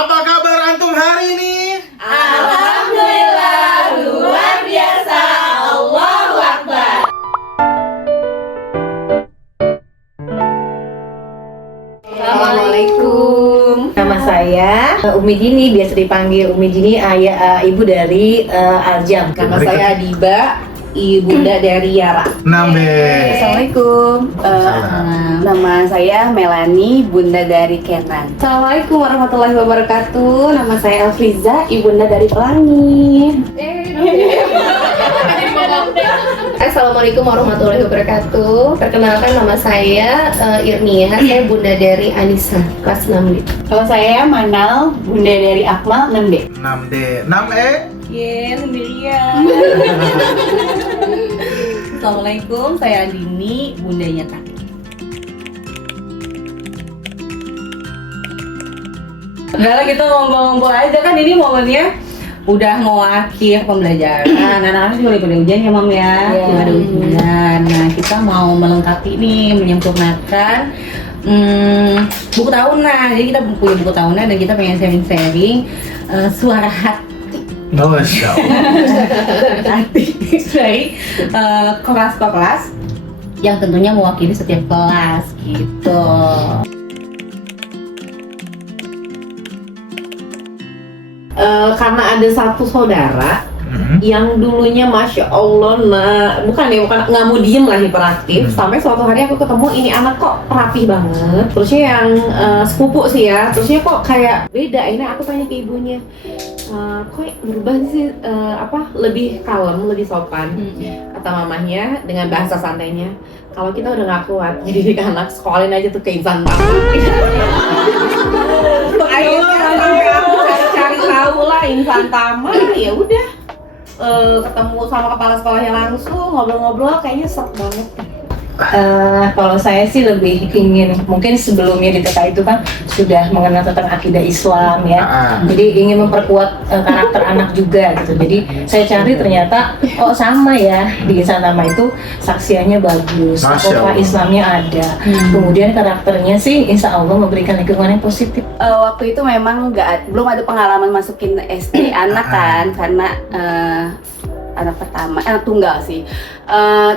Apa kabar antum hari ini? Alhamdulillah, luar biasa. Allahu Akbar. Assalamualaikum. Nama saya Umi Jini, biasa dipanggil Umi Jini, ibu dari Aljam. Nama saya Adiba, ibunda dari Yara. Nambe. Assalamualaikum. Nama saya Melani, bunda dari Kenan. Assalamualaikum warahmatullahi wabarakatuh. Nama saya Elfriza, ibunda dari Pelangi. Assalamualaikum warahmatullahi wabarakatuh. Perkenalkan nama saya Irnia, saya bunda dari Anissa, kelas 6D. Kalau saya Manal, bunda dari Akmal 6D. 6D. 6E. Yen, Miriam. Assalamualaikum, saya Dini, bundanya Tati. Enggak lah, kita ngobrol-ngobrol aja kan, ini momennya udah mau akhir pembelajaran. Anak-anak juga lagi pada ujian ya, Mam ya. Juga ada ujian. Nah, kita mau melengkapi nih, menyempurnakan buku tahunan. Jadi kita punya buku tahunan dan kita pengen sharing-sharing suara hati. Masya Allah. Hati dari kelas-kelas yang tentunya mewakili setiap kelas gitu. Karena ada satu saudara yang dulunya masya Allah, bukan nggak mau diem lah, hiperaktif. Sampai suatu hari aku ketemu, ini anak kok rapih banget. Terusnya yang sepupu sih ya, terusnya kok kayak beda. Ini aku tanya ke ibunya, kok berubah sih, lebih kalem, lebih sopan. Kata mamahnya dengan bahasa santainya, kalau kita udah nggak kuat jadi anak, sekolahnya aja tuh ke insan tamu. Akhirnya sampai aku cari tahu lah insan tama, ya udah ketemu sama kepala sekolahnya langsung, ngobrol-ngobrol, kayaknya seru banget. Kalau saya sih lebih ingin, mungkin sebelumnya di TK itu kan sudah mengenal tentang akidah Islam ya. Jadi ingin memperkuat karakter anak juga gitu. Jadi saya cari ternyata sama ya, di Insan Tama itu saksiannya bagus, tokoh Islamnya ada. Kemudian karakternya sih insya Allah memberikan lingkungan yang positif. Waktu itu memang belum ada pengalaman masukin SD anak kan, karena anak pertama, anak tunggal sih.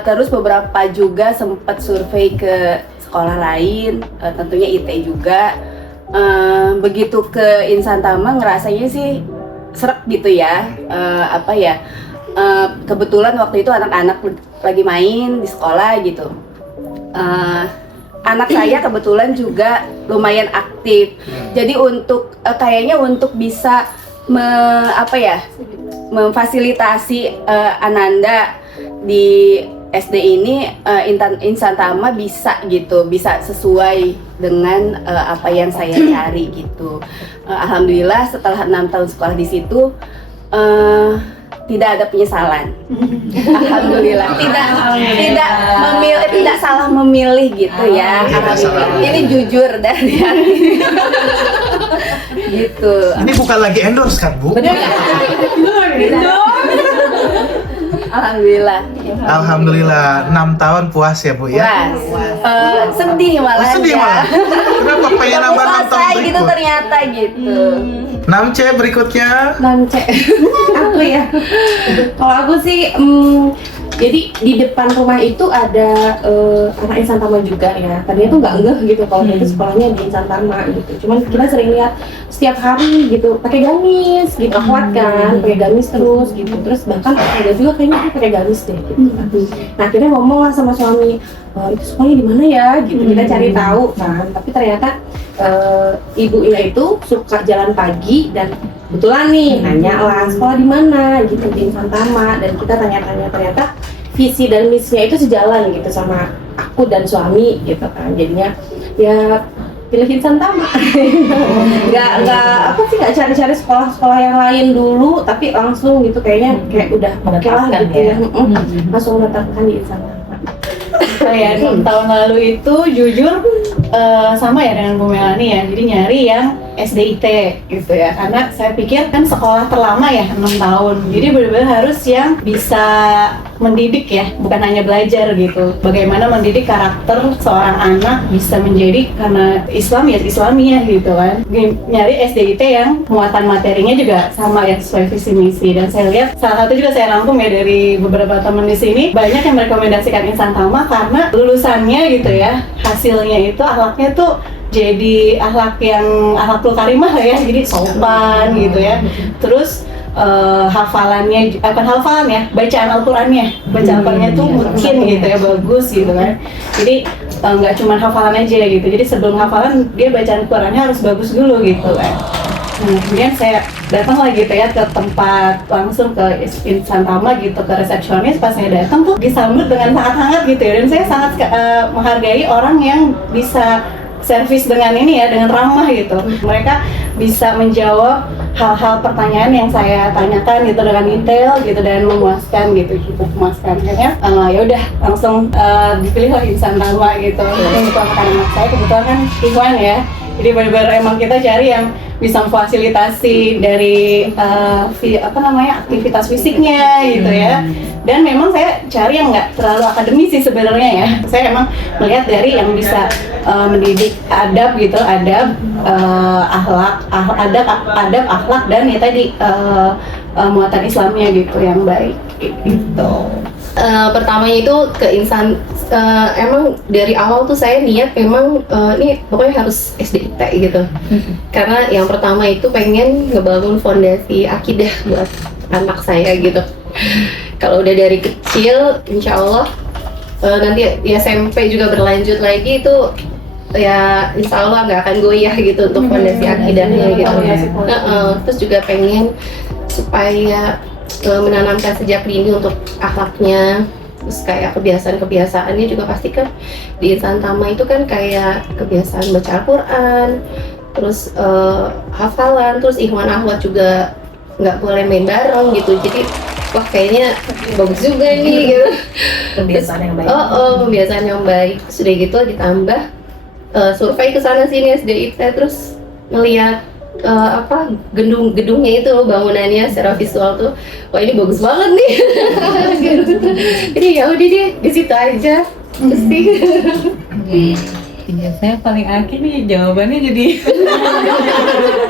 Terus beberapa juga sempat survei ke sekolah lain, tentunya IT juga. Begitu ke Insan Tama ngerasanya sih srek gitu ya. Kebetulan waktu itu anak-anak lagi main di sekolah gitu. Anak saya kebetulan juga lumayan aktif. Jadi untuk kayaknya untuk bisa memfasilitasi Ananda di SD ini, Insan Tama bisa gitu, bisa sesuai dengan apa yang saya cari gitu. Alhamdulillah setelah 6 tahun sekolah di situ tidak ada penyesalan. Alhamdulillah, tidak salah memilih gitu ya. Alhamdulillah. Ini jujur dari hati. Gitu. Ini bukan lagi endorse kan, Bu? Alhamdulillah. Alhamdulillah, 6 tahun puas ya, Bu ya? Puas. Sedih malah. Sedih malah. Kenapa pengen nambah 6 tahun selesai gitu berikut? ternyata gitu. 6C berikutnya. Nance. Aku ya. Kalau aku sih, jadi di depan rumah itu ada anak Insan Tama juga ya. Tadinya tuh nggak ngeh gitu kalau itu sekolahnya di Insan Tama gitu. Cuman kita sering lihat setiap hari gitu pakai gamis gitu, kuat kan, pakai gamis terus gitu. Terus bahkan ada juga kayaknya pakai gamis deh gitu. Nah akhirnya ngomong lah sama suami, itu sekolahnya di mana ya gitu. Kita cari tahu kan. Tapi ternyata ibunya itu suka jalan pagi dan kebetulan nih nanya lah sekolah di mana gitu, di Insan Tama. Dan kita tanya-tanya, ternyata visi dan misinya itu sejalan gitu sama aku dan suami gitu kan. Jadinya ya pilih Insan Tama. nggak cari-cari sekolah-sekolah yang lain dulu, tapi langsung gitu kayaknya kayak udah oke lah gitu ya. Langsung menetapkan di Insan Tama. Saya tahun lalu itu jujur sama ya dengan Bu Melani ya, jadi nyari yang SDIT gitu ya, karena saya pikir kan sekolah terlama ya 6 tahun, jadi benar-benar harus yang bisa mendidik ya, bukan hanya belajar gitu. Bagaimana mendidik karakter seorang anak bisa menjadi, karena Islam ya Islamiah gitu kan. Nyari SDIT yang muatan materinya juga sama ya, sesuai visi misi. Dan saya lihat salah satu juga saya rangkum ya dari beberapa teman di sini, banyak yang merekomendasikan Insan Tama karena lulusannya gitu ya, hasilnya itu akhlaknya tuh jadi akhlakul karimah lah ya, jadi sopan gitu ya. Terus hafalannya, bukan hafalan ya, bacaan Al-Qur'annya tuh mungkin gitu ya, bagus gitu kan. Jadi nggak cuma hafalan aja gitu, jadi sebelum hafalan dia bacaan Al-Qur'annya harus bagus dulu gitu kan. Nah, kemudian saya datang lagi gitu ya ke tempat, langsung ke Insan Tama gitu, ke resepsionis. Pas saya datang tuh disambut dengan sangat hangat gitu ya, dan saya sangat menghargai orang yang bisa servis dengan ini ya, dengan ramah gitu. Mereka bisa menjawab hal-hal pertanyaan yang saya tanyakan gitu dengan detail gitu, dan memuaskan gitu, cukup memuaskan. Akhirnya ya udah langsung dipilih lah Insan Tama gitu. Untuk anak saya kebetulan kan Ikhwan ya, jadi benar-benar emang kita cari yang bisa memfasilitasi dari aktivitas fisiknya gitu ya. Dan memang saya cari yang nggak terlalu akademis sih sebenarnya ya. Saya emang melihat dari yang bisa mendidik adab gitu, akhlak dan ya tadi muatan Islamnya gitu yang baik gitu. Pertamanya itu ke Insan, emang dari awal tuh saya niat memang ini pokoknya harus SDIT gitu. Karena yang pertama itu pengen ngebangun fondasi akidah buat anak saya gitu. Kalau udah dari kecil, insya Allah nanti ya SMP juga berlanjut lagi itu ya insya Allah nggak akan goyah gitu untuk fondasi akidahnya gitu. Terus juga pengen supaya menanamkan sejak dini untuk akhlaknya, terus kayak kebiasaan-kebiasaannya juga pasti kan di Insan Tama itu kan kayak kebiasaan baca Al-Quran, terus hafalan, terus ikhwan akhwat juga nggak boleh main bareng gitu. Jadi wah kayaknya bagus juga nih gitu. Kebiasaan yang baik. Kebiasaan yang baik. Sudah gitu ditambah survei ke sana sini SDIT, terus ngeliat gedungnya itu bangunannya secara visual tuh, wah ini bagus banget nih. Jadi ya udah deh di situ aja. Terus sih. Iya, saya paling akhir nih jawabannya jadi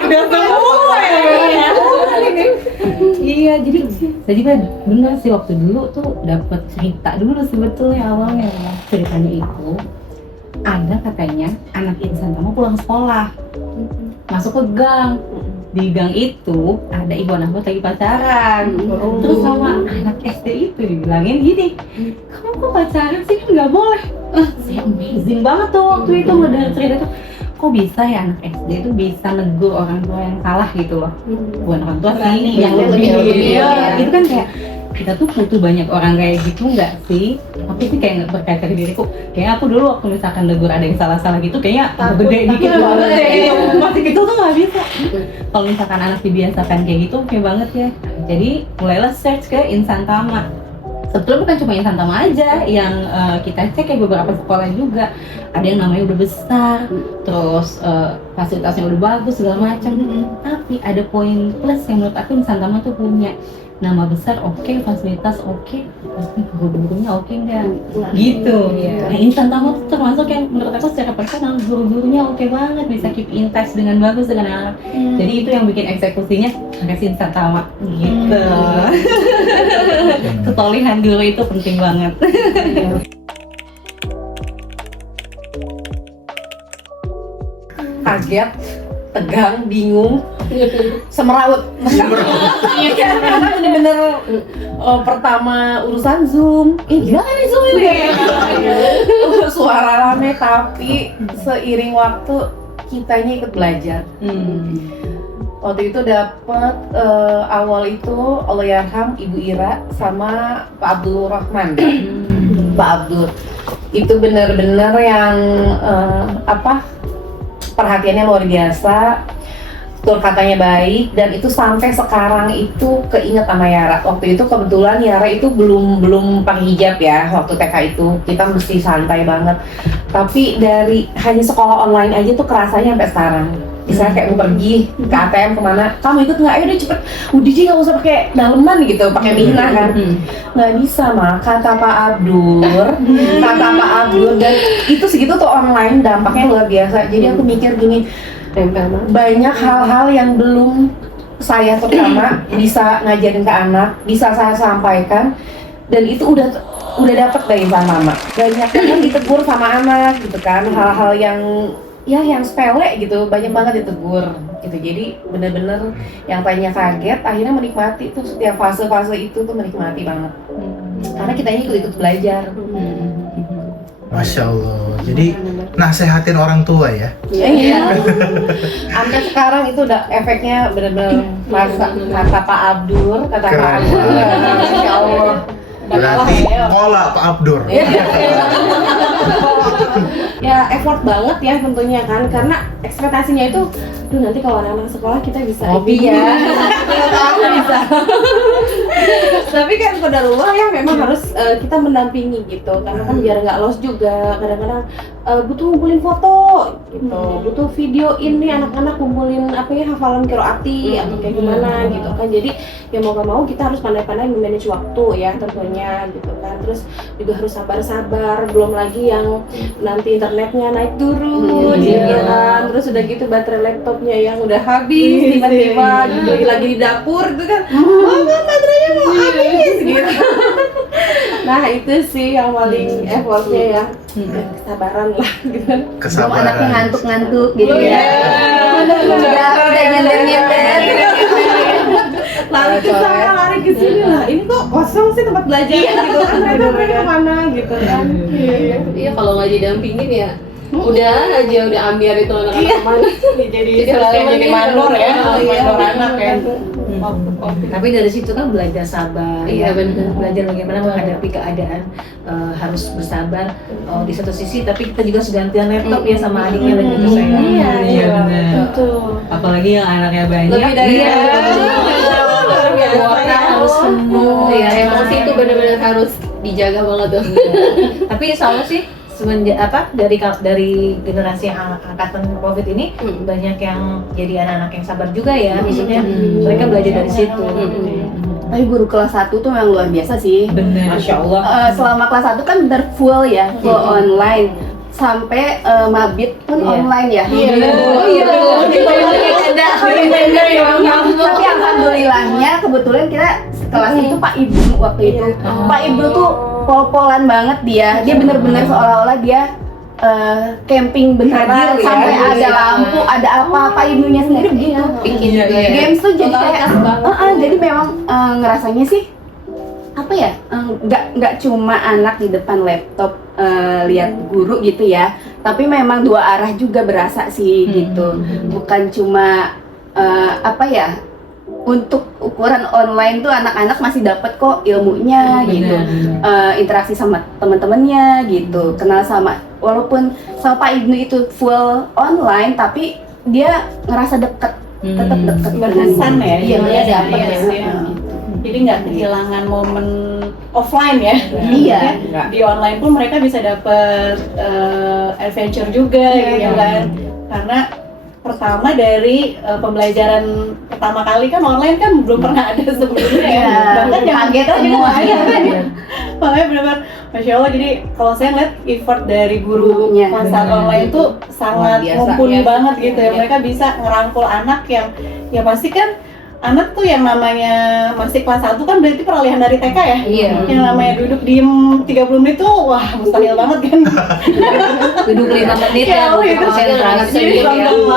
udah semua ya. Iya, jadi saya juga benar sih waktu dulu tuh dapat cerita dulu sebetulnya awalnya. Ceritanya itu ada katanya anak Insan Tama pulang sekolah, masuk ke gang. Di gang itu ada ibu anak lagi pacaran. Terus sama anak SD itu dibilangin gini, kamu kok pacaran sih, kan nggak boleh. Saya amazing banget tuh waktu itu mendengar cerita itu. Kok bisa ya anak SD itu bisa negur orang tua yang salah gitu loh. Bukan orang tua sih, yang lebih itu kan kayak kita tuh butuh banyak orang kayak gitu nggak sih? Tapi sih kayak nggak berkaitan ke diriku. Kayak aku dulu waktu misalkan negur ada yang salah-salah gitu, kayaknya gede dikit banget gitu. Masih gitu tuh nggak bisa. Kalau misalkan anak dibiasakan kayak gitu, oke banget ya. Jadi mulailah search ke Insan Tama. Sebetulnya bukan cuma Insan Tama aja yang kita cek, kayak beberapa sekolah juga. Ada yang namanya udah besar, terus fasilitasnya udah bagus segala macam. Tapi ada poin plus yang menurut aku Insan Tama tuh punya. Nama besar oke, fasilitas oke, pasti guru-gurunya oke nggak? Gitu. Nah, Insan Tama tuh termasuk yang menurut aku secara personal guru-gurunya oke banget, bisa keep in touch dengan bagus dengan anak. Jadi itu yang bikin eksekusinya harus Insan Tama gitu. Ketolehan guru itu penting banget. Kaget, tegang, bingung, semerawut. Iya, karena bener-bener pertama urusan Zoom. Gimana nih Zoom ini? Suara rame, tapi seiring waktu kitanya ikut belajar. Waktu itu dapat awal itu Allahyarham Ibu Ira sama Pak Abdul Rahman. Pak Abdul itu benar-benar yang perhatiannya luar biasa, tutur katanya baik, dan itu sampai sekarang itu keinget sama Yara. Waktu itu kebetulan Yara itu belum pakai hijab ya, waktu TK itu kita mesti santai banget. Tapi dari hanya sekolah online aja tuh kerasanya sampai sekarang. Misalnya kayak mau pergi ke ATM kemana, kamu ikut nggak? Ayo deh cepet, udah sih nggak usah pakai daleman gitu, pakai mina kan? Nggak bisa mah, kata Pak Abdur, dan itu segitu tuh online dampaknya luar biasa. Jadi aku mikir gini, banyak hal-hal yang belum saya terutama bisa ngajarin ke anak, bisa saya sampaikan, dan itu udah dapet dari insan mama. Banyak kan ditegur sama anak gitu kan, hal-hal yang sepele gitu, banyak banget ditegur gitu. Jadi bener-bener yang tadinya kaget, akhirnya menikmati tuh setiap fase-fase itu tuh menikmati banget. Karena kitanya ikut-ikut belajar. Masya Allah. Jadi nasehatin orang tua ya. Iya. Sampai sekarang itu udah efeknya bener-bener kata Pak Abdur, Keren. Masya Allah. Berarti pola Pak Abdur. Ya effort banget ya tentunya kan, karena ekspektasinya itu duh nanti kalau anak-anak sekolah kita bisa Hobi ya. bisa. Tapi kan qadarullah ya memang harus kita mendampingi gitu, karena kan biar nggak lost juga. Kadang-kadang butuh ngumpulin foto gitu, butuh video ini anak-anak kumpulin hafalan qiraati atau kayak gimana gitu kan. Jadi ya mau gak mau kita harus pandai-pandai manage waktu ya tentunya gitu kan. Terus juga harus sabar-sabar, belum lagi yang nanti internetnya naik turun ya kan. Terus udah gitu baterai laptopnya yang udah habis tiba-tiba gitu lagi di dapur itu kan, baterainya mau habis gitu. Nah itu sih yang paling effortnya ya, kesabaran lah gitu. Belum Kesabaran. anaknya ngantuk-ngantuk gitu ya. Udah nyender-nyender. Lari ke sana, lari ke sini lah. Ini kok kosong sih tempat belajar gitu kan, mereka kemana gitu kan. Iya, kalau nggak didampingin ya udah aja, udah ambiar itu anak-anak mana. Jadi jadi mandor ya, mandor anak ya. Tapi dari situ kan belajar sabar, Iya, benar. belajar bagaimana menghadapi keadaan, harus bersabar di satu sisi, tapi kita juga segantian laptop ya sama adiknya dan itu saya. Iya benar. Apalagi yang anaknya banyak. Lebih dari Kuota harus penuh Iya, emosi itu benar-benar harus dijaga banget tuh. Tapi insya Allah sih semenjak dari generasi yang angkatan COVID ini banyak yang jadi anak-anak yang sabar juga ya, maksudnya mereka belajar dari situ. Tapi guru kelas 1 tuh memang luar biasa sih. Benar. Masya Allah. Selama kelas 1 kan bener full ya, full online. Sampai mabit pun online ya. Oh iya. Tapi alhamdulillahnya kebetulan kita kelas itu Pak Ibnu waktu itu. Pak Ibnu tuh pol-polan banget dia. Dia bener-bener seolah-olah dia camping beneran sampai ada lampu, ada apa Ibnunya sendiri begitu. Bikin juga ya. Games tuh jadi kayak jadi memang ngerasanya sih apa ya, nggak cuma anak di depan laptop lihat guru gitu ya, tapi memang dua arah juga berasa sih gitu, bukan cuma apa ya, untuk ukuran online tuh anak-anak masih dapat kok ilmunya gitu, interaksi sama teman-temannya gitu, kenal sama, walaupun sama Pak Ibnu itu full online tapi dia ngerasa deket, tetap deket Berkesan ya, iya, dia dapet iya. ya. Jadi nggak kehilangan momen offline ya. Iya. Di online pun mereka bisa dapet adventure juga gitu kan. Karena pertama dari pembelajaran pertama kali kan online kan belum pernah ada sebelumnya ya. Bahkan yang kaget kita juga semua nggak ada kan ya. Makanya benar-benar Masya Allah, jadi kalau saya ngeliat effort dari Gurunya. guru saat online itu sangat biasa, mumpuni ya. banget gitu ya. Mereka bisa ngerangkul anak yang ya pasti kan anak tuh yang namanya masih kelas 1 kan berarti peralihan dari TK ya. Iya. Yang namanya duduk diem 30 menit tuh wah mustahil banget kan. Duduk 5 menit ya, Jauh itu konsentrasi. jadi langsung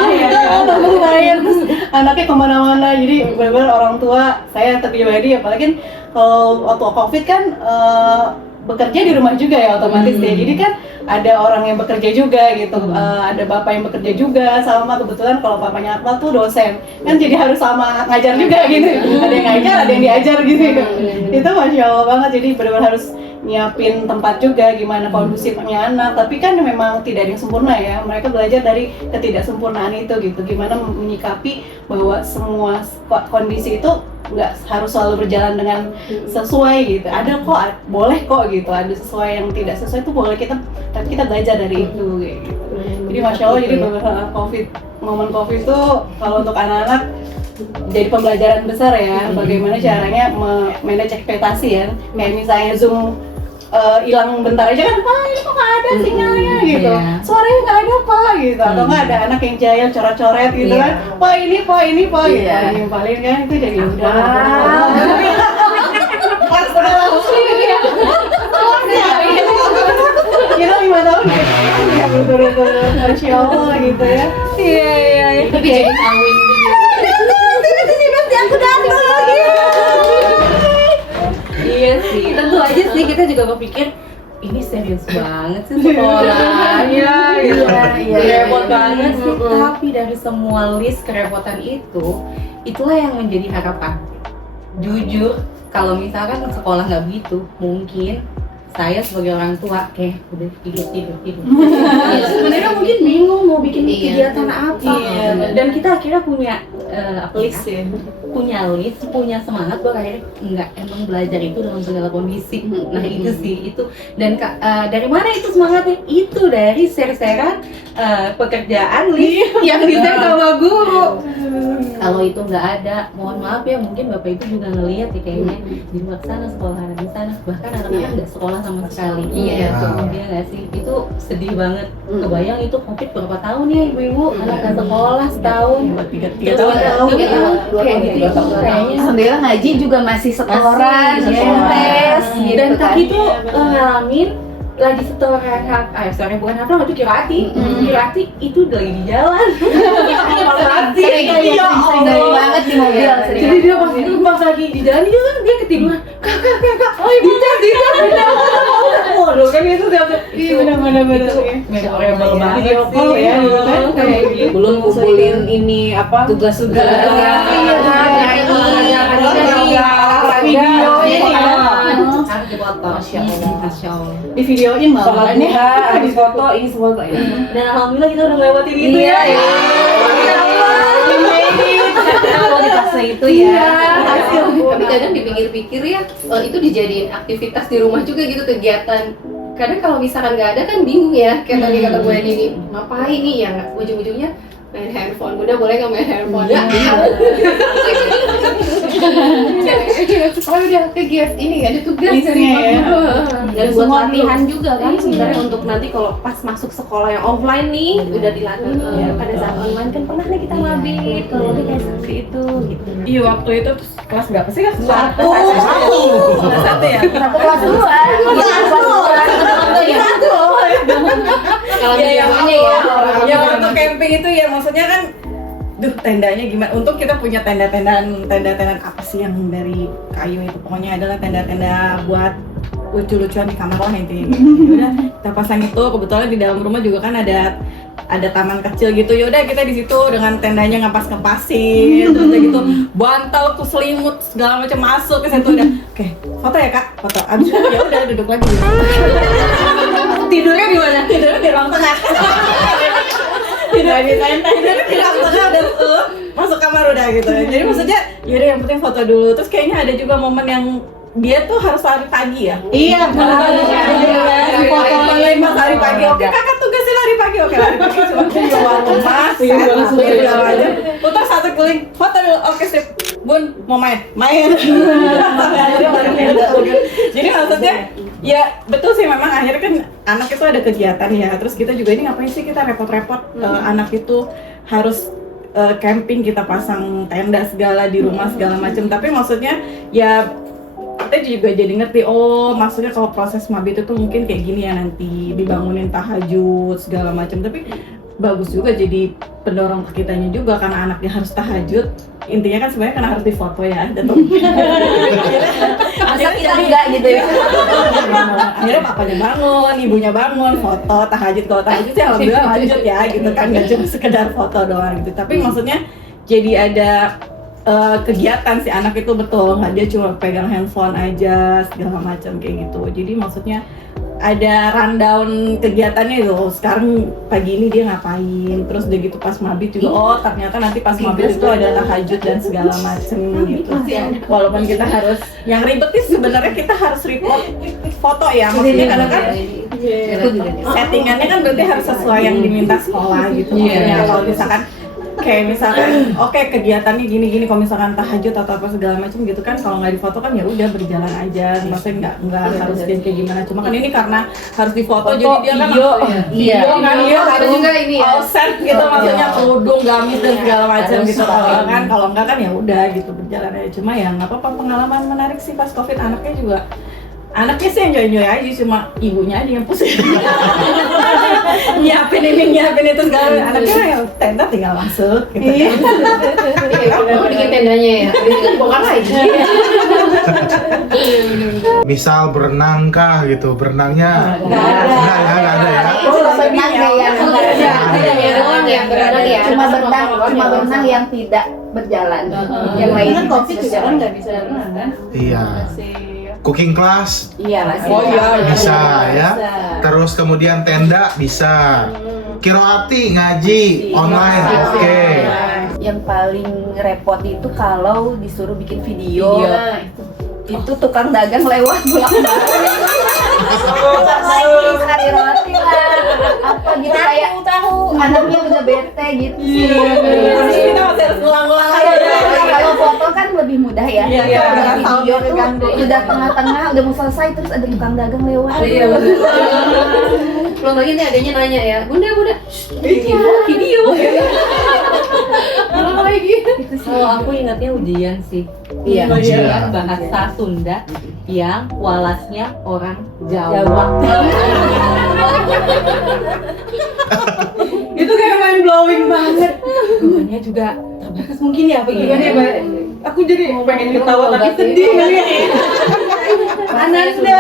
main terus anaknya kemana-mana, jadi benar-benar orang tua saya pribadi apalagi kan kalau waktu COVID kan bekerja di rumah juga ya otomatis ya, jadi kan ada orang yang bekerja juga gitu, ada bapak yang bekerja juga sama, kebetulan kalau papanya Akmal tuh dosen kan jadi harus sama ngajar juga gitu, ada yang ngajar ada yang diajar gitu. Itu Masya Allah banget, jadi benar-benar harus nyiapin tempat juga gimana kondusifnya anak, tapi kan memang tidak ada yang sempurna ya, mereka belajar dari ketidaksempurnaan itu gitu, gimana menyikapi bahwa semua kondisi itu nggak harus selalu berjalan dengan sesuai gitu, ada kok boleh kok gitu, ada sesuai yang tidak sesuai itu boleh, kita belajar dari itu gitu. Jadi Masya Allah, jadi beberapa COVID momen COVID itu kalau untuk anak-anak jadi pembelajaran besar ya, bagaimana caranya manage ekspektasi ya. Kayak misalnya Zoom hilang bentar aja kan, ini kok nggak ada sinyalnya gitu, suaranya nggak ada Pak gitu, atau nggak ada anak yang jahil coret-coret gitu kan, Pak ini gitu, paling kan itu jadi udah pas udah langsung ya, kita 5 tahun ya betul-betul Masya Allah gitu ya. Iya. Tapi jadi kawin Iya sih, tentu aja sih kita juga berpikir ini serius banget sih sekolahnya gitu. Repot banget sih, tapi dari semua list kerepotan itu, itulah yang menjadi harapan. Jujur, kalau misalkan sekolah nggak begitu, mungkin saya sebagai orang tua kayak udah tidur. Sebenarnya mungkin bingung mau bikin kegiatan apa. Dan kita akhirnya punya list ya. Punya semangat buat akhirnya enggak, emang belajar itu dalam segala kondisi. Nah itu sih, itu. Dan dari mana itu semangatnya? Itu dari share-sharean pekerjaan list yang di-share sama guru. Kalau itu nggak ada, mohon maaf ya, mungkin Bapak Ibu juga ngelihat ya kayaknya di luar sana, sekolah di sana, bahkan anak-anak nggak sekolah sama sekali. Iya nggak sih? Itu sedih banget. Kebayang itu COVID berapa tahun ya Ibu-Ibu? Anak nggak sekolah setahun, 3 tahun. Kayak gitu. Alhamdulillah ngaji juga masih setoran, tes gitu. Dan kan. Kaki tuh ngalamin lagi setoran bukan hafal, itu kirati itu lagi di jalan. Sering banget di mobil. Jadi dia pas lagi di jalan dia ketiduran. Kak, oh dicat. Waduh kan itu dia. Iya benar-benar Memorable banget video call ya gitu kan, kayak gitu. belum kumpulin ini apa Tugas-tugas. Masya Allah. Di videoin malah ini habis foto ini semua ya. Dan alhamdulillah kita udah ngelewatin itu ya. Kalau di fase itu ya. Tapi kadang dipikir-pikir ya, itu dijadiin aktivitas di rumah juga gitu, kegiatan. Kadang kalau misalkan nggak ada kan bingung ya, kayak tadi kata Bu Eni ini, ngapain nih ya, ujung-ujungnya main handphone. Bunda boleh nggak main handphone? Oh udah kegiatan ini ada tugas dari Dan buat latihan juga kan sebenarnya untuk nanti kalau pas masuk sekolah yang offline nih udah dilatih pada saat online kan pernah nih kita mabit kalau dia kayak seperti itu gitu. Iya waktu itu kelas berapa sih? Kelas 1 ya? Kelas 2. kalau Ya namanya ya. Ya waktu camping itu ya maksudnya kan tendanya gimana? Untuk kita punya tenda-tendaan apa sih yang dari kayu itu, pokoknya adalah tenda-tenda buat lucu-lucuan di kamar lah intinya. Udah kita pasang itu, kebetulan di dalam rumah juga kan ada taman kecil gitu. Yaudah kita di situ dengan tendanya ngepas-ngepasin, terus udah gitu bantal tuh selimut segala macam masuk ke situ udah. Oke, foto ya Kak, foto. Abis itu ya udah duduk lagi. Gitu. Tidurnya di mana? Tidurnya di ruang tengah. Tidurnya di ruang tengah udah masuk kamar udah gitu. Jadi maksudnya yaudah yang penting foto dulu. Terus kayaknya ada juga momen yang dia tuh harus lari pagi ya? Iya, foto lain pas lari pagi. Oke, Kakak tugasnya lari pagi. Oke, lari pagi cuma keluar rumah, segala macam. Putar satu keliling, foto dulu. Oke, sip. Bun, mau main? Jadi maksudnya ya betul sih, memang akhirnya kan anak itu ada kegiatan ya. Terus kita juga ini ngapain sih kita repot-repot anak itu harus camping, kita pasang tenda segala di rumah segala macam. Tapi maksudnya ya kita juga jadi ngerti, oh maksudnya kalau proses mabit itu mungkin kayak gini ya, nanti dibangunin tahajud segala macam. Tapi bagus juga jadi pendorong ke kitanya juga, karena anaknya harus tahajud. Intinya kan sebenarnya karena harus difoto ya, Masa kita enggak gitu ya. akhirnya papanya bangun, ibunya bangun, foto tahajud. Kalau tahajud sih alhamdulillah lanjut ya gitu kan, nggak cuma sekedar foto doang gitu. Tapi maksudnya jadi ada kegiatan si anak itu, betul, nggak dia cuma pegang handphone aja segala macam kayak gitu. Jadi maksudnya ada rundown kegiatannya itu. Sekarang pagi ini dia ngapain, terus udah gitu pas mabit juga, oh ternyata nanti pas mabit itu ada tahajud dan segala macem gitu. Walaupun kita harus, yang ribet sih sebenarnya kita harus report foto ya, maksudnya karena kan settingannya kan berarti harus sesuai yang diminta sekolah gitu. Maksudnya kalau misalkan kayak misalkan oke kegiatannya gini-gini, kalau misalkan tahajud atau apa segala macam gitu kan, kalau nggak difoto kan ya udah berjalan aja, maksudnya nggak harus kayak gimana, cuma kan ini karena harus difoto jadi dia kan Iya. kan dia Ada juga ini ya. all set gitu, maksudnya kerudung, gamis dan segala macam gitu kan, kalau enggak kan ya udah gitu berjalan aja. Cuma ya nggak apa-apa, pengalaman menarik sih pas COVID. Anaknya sih enjoy aja, cuma ibunya aja yang pusing. nyiapin itu segala, anaknya ya tenda tinggal masuk gitu. Iya, kamu bikin tendanya ya. Tinggal bongkar lagi. Misal berenang kah gitu, berenangnya nggak ada ya. Berenang ya, Berenang ya, berenang ya. cuma berenang yang tidak berjalan. Yang lain Kan COVID juga kan nggak bisa berenang kan? Iya. Cooking class Iya masih. Oh iya, bisa ya. Terus kemudian tenda bisa. Kiroati ngaji online, oke. Yang paling repot itu kalau disuruh bikin video. Itu tukang dagang lewat bolak-balik. Hari roti lah, apa gitu kayak tahu anaknya udah bete gitu. Terus kita masih harus ngulang-ngulang lagi. Kalau foto kan lebih mudah ya. Iya, Kalau video tuh udah tengah-tengah udah mau selesai terus ada tukang dagang lewat. Belum lagi nih adanya nanya ya, bunda, video. Belum lagi. Kalau aku ingatnya ujian sih. Iya. Ujian. Bahasa Sunda yang walasnya orang Jawa. Itu kayak mind blowing banget. Guanya juga terbatas mungkin ya, apa gimana ya, Mbak? Aku jadi pengen ketawa tapi sedih kali ya. Ananda.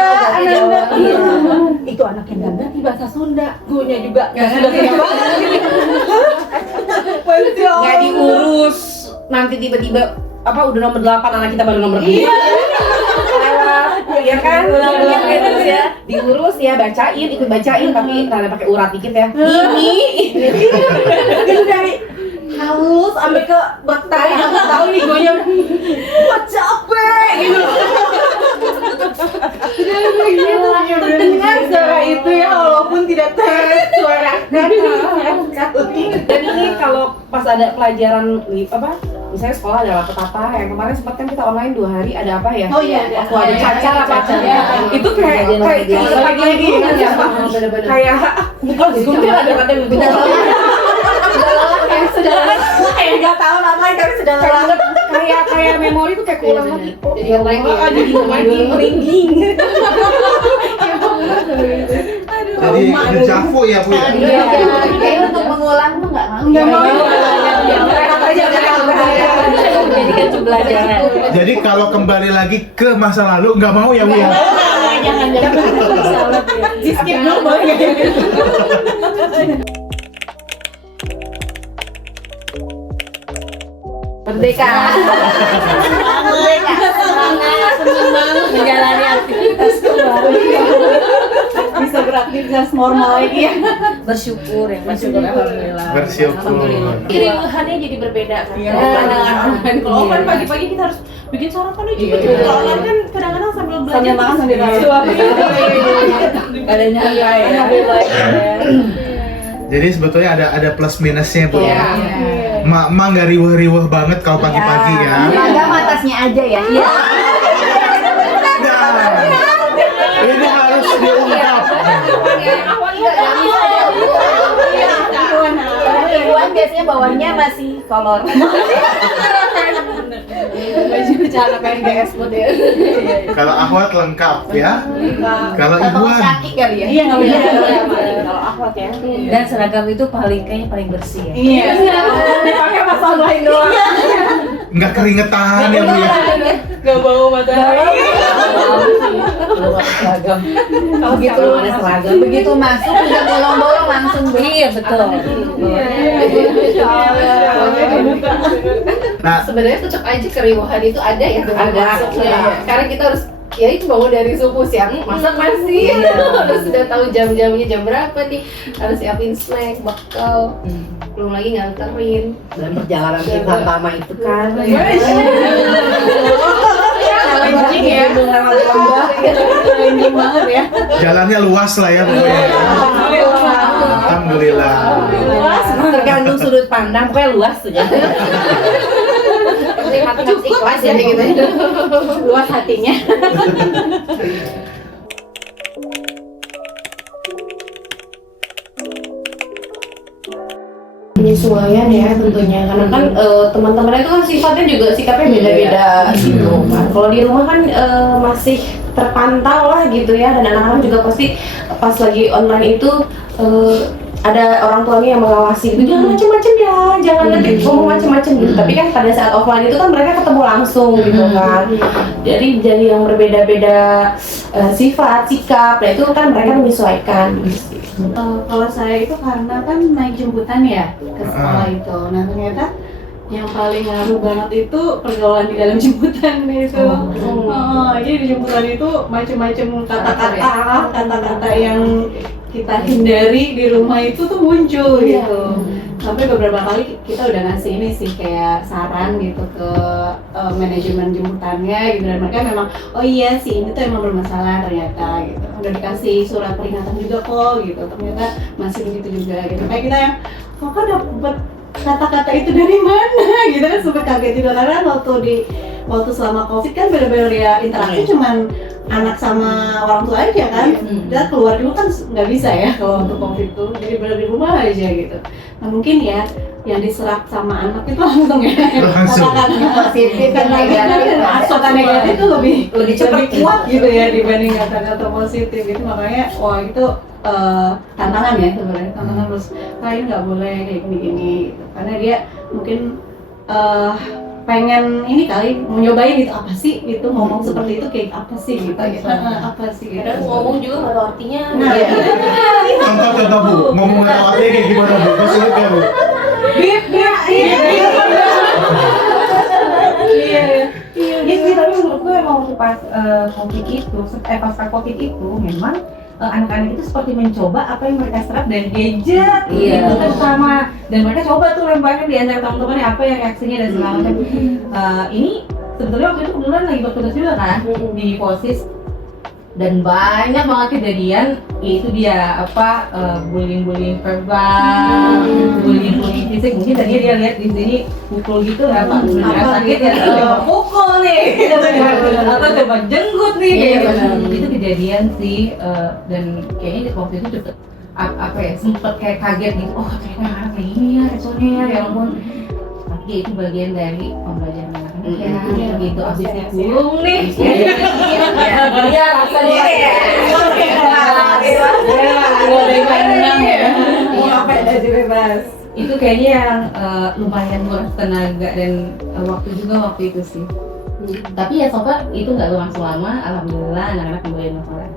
Itu anak yang ganda. Bahasa Sunda, guanya juga nggak sudah Nggak diurus, nanti tiba-tiba apa udah nomor 8, anak kita baru nomor 2. Iya kan? Terus ya diurus ya, bacain, ikut bacain tapi rada pakai urat dikit ya. Ini itu dari halus sampai ke bertanya, aku tahu nih gonya wah capek gitu. Terdengar suara itu ya, walaupun tidak tersuarakan. Dan ini kalau pas ada pelajaran apa, misalnya sekolah ada rapot apa, yang kemarin sempat kan kita online 2 hari ada apa ya? Oh iya, Waktu ada cacar apa? ya. Itu kayak lagi kayak bukan gunting ada kata sudah lelah, kayak nggak tahu namanya tapi sudah lelah. Kayak memori tuh kayak keulang lagi. Jadi yang lagi. Jadi lagi merinding. Jadi dejavu ya Bu ya. Kayaknya untuk mengulang tuh nggak mau. Nggak mau. Jadikan pembelajaran. Jadi kalau kembali lagi ke masa lalu nggak mau ya Bu ya. Jangan Di skip dulu boleh. Merdeka. Menjalani aktivitas kembali. Bisa beraktivitas normal lagi ya. Bersyukur ya, bersyukur alhamdulillah. Bersyukur. keriuhannya jadi berbeda kan. Iya. Pandangan online. Kalau offline pagi-pagi kita harus bikin sarapan aja gitu. Kalau online kan kadang-kadang sambil belajar. Sambil makan sambil Ada nyangka ya. Jadi sebetulnya ada plus minusnya Bu ya. Iya. Mak nggak riweh-riweh banget kalau pagi-pagi ya. Seragam atasnya aja ya. Nah, ini harus diungkap. Ibuan biasanya bawahnya masih kolor. Baju celana PNGS buat ya. Kalau akhwat lengkap ya. Kalau Atau ibuan kaki kali ya. Iya nggak bisa. Kalau akhwat ya. Dan seragam itu kayaknya paling bersih ya. Iya. Dipakai pas online doang. nggak keringetan ya Bu ya. Gak bau matahari. Seragam. Kalau gitu ada seragam. Begitu masuk udah bolong-bolong langsung Iya betul. Nah, Sebenarnya tetap aja keriuhan itu ada ya. Ada. Sekarang kita harus ya itu bangun dari subuh siang masak nasi harus sudah tahu jam-jamnya jam berapa nih, harus siapin snack bekal, belum lagi nganterin Dan perjalanan kita pertama itu kan. Challenging ya. Challenging banget ya. jalannya luas lah ya pokoknya. Alhamdulillah. Luas, tergantung sudut pandang, pokoknya luas saja. hati harus ikhlas ya gitu. Luas hatinya. Penyesuaian ya tentunya, karena kan teman-teman itu kan sifatnya juga sikapnya beda-beda gitu kan. Kalau di rumah kan masih terpantau lah gitu ya, dan anak-anak juga pasti pas lagi online itu ada orang tuanya yang mengawasi gitu, jangan macem-macem ya, jangan nanti ngomong macem-macem gitu. Tapi kan pada saat offline itu kan mereka ketemu langsung gitu kan, jadi yang berbeda-beda sifat, sikap, nah itu kan mereka menyesuaikan. Kalau saya itu karena kan naik jemputan ya ke sekolah itu. Nah ternyata yang paling ngaruh banget itu pergaulan di dalam jemputan itu. Jadi di jemputan itu macam-macam kata-kata yang kita hindari di rumah itu tuh muncul gitu. Sampai beberapa kali kita udah ngasih ini sih kayak saran gitu ke manajemen jemputannya gitu, dan mereka memang oh iya sih ini tuh emang bermasalah ternyata gitu. Udah dikasih surat peringatan juga kok gitu, ternyata masih begitu juga gitu. Kayak kita yang kok dapet kata-kata itu dari mana gitu kan, sampai kaget juga karena waktu selama COVID kan benar-benar ya interaksi cuman anak sama orang tua aja kan, dan keluar dulu kan nggak bisa ya kalau untuk COVID tuh, jadi benar di rumah aja gitu. Nah mungkin ya yang diserap sama anak itu langsung ya kata-kata positif dan negatif, kata negatif itu lebih cepat kuat gitu ya dibanding kata-kata positif gitu. Makanya wah itu tantangan ya sebenarnya, tantangan terus ini nggak boleh kayak gini-gini gitu. Karena dia mungkin pengen ini kali mau nyobain gitu, apa sih gitu ngomong seperti itu kayak apa sih gitu, apa sih gitu. Dan ngomong juga nggak tahu artinya. Nah, Contoh Bu, ngomong nggak tahu artinya kayak gimana Bu? Masih ingat nggak Bu? Iya. Iya sih, tapi menurut gue emang waktu pas COVID itu, pasca COVID itu memang anak-anak itu seperti mencoba apa yang mereka serap dari gadget gitu terutama, dan mereka coba tuh lemparin di antara teman-temannya apa yang reaksinya dan segala macam. Ini sebetulnya waktu itu kebetulan lagi bertugas juga kan di Posis, dan banyak banget kejadian itu dia bullying verbal, bullying fisik. Mungkin tadinya dia lihat di sini pukul gitu nggak apa sakit ya, pukul nih atau coba jenggut nih itu kejadian sih. Dan kayaknya waktu itu juga sempet kayak kaget gitu, oh ternyata anak kayak gini ya responnya ya ampun. Tapi itu bagian dari pembelajaran anak-anak ya gitu. Abis dikurung nih ya rasanya itu kayaknya yang lumayan nguras tenaga dan waktu itu sih. Tapi ya sobat itu nggak berlangsung lama, alhamdulillah anak-anak kembali masalah.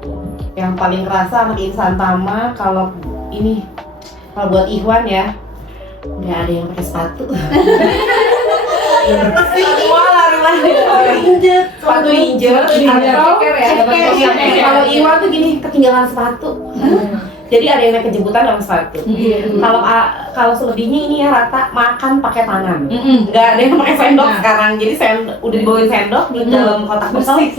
Yang paling kerasa anak insan Tama kalau buat Ikhwan ya nggak ada yang pakai sepatu. Semua lari-lari injet, sepatu injet atau ceker. Kalau Ikhwan tuh gini, ketinggalan sepatu. Jadi ada yang naik ke jemputan dalam sepatu. Kalau selebihnya ini ya rata makan pakai tangan. Nggak ada yang pakai sendok sekarang. Jadi udah dibawain sendok di dalam kotak bersih.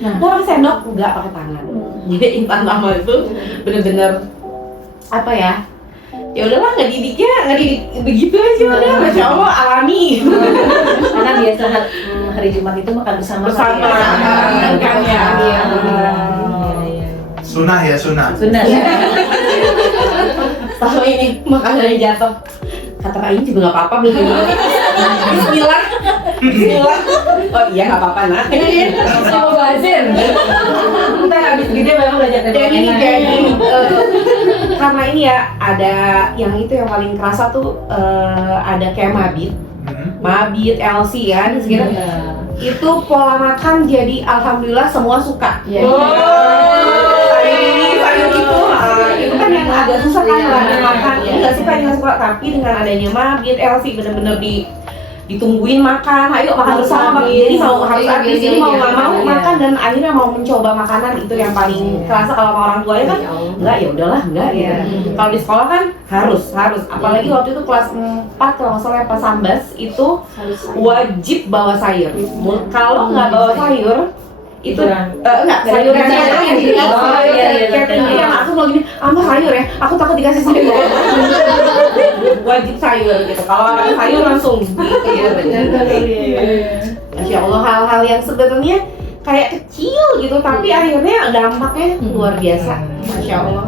Nggak pakai sendok, nggak pakai tangan. Jadi insan Tama itu bener-bener apa ya? Ya udahlah, nggak didik begitu aja udah, masya Allah alami. Karena biasa hari Jumat itu makan bersama kan ya. Sunnah ya, sunnah. Tahu ini makanannya jatuh. Kata Kak ini juga nggak apa-apa belum. Bismillah. Oh iya nggak apa-apa nak. Sama bazir. Ntar abis gede baru belajar Jadi karena ini ya ada yang itu yang paling kerasa tuh ada kayak mabit, LC ya, itu pola makan jadi alhamdulillah semua suka. Sayur itu kan yang agak susah kan makan, nggak suka, tapi dengan adanya mabit, LC bener-bener ditungguin makan, ayo makan bersama, jadi harus habis, jadi mau nggak mau makan dan akhirnya mau mencoba makanan. Itu yang paling kerasa. Kalau sama orang tuanya kan enggak, ya udahlah enggak ya. Kalau di sekolah kan harus, apalagi waktu itu kelas 4 kalau nggak salah pas Sambas itu wajib bawa sayur. Kalau nggak bawa sayur itu enggak sayurannya yang di catering dia langsung lagi nih sayur ya, aku takut dikasih sayur. Wajib sayur gitu, kalau orang sayur langsung gitu. Masya Allah, hal-hal yang sebenarnya kayak kecil gitu tapi akhirnya dampaknya luar biasa. Masya Allah.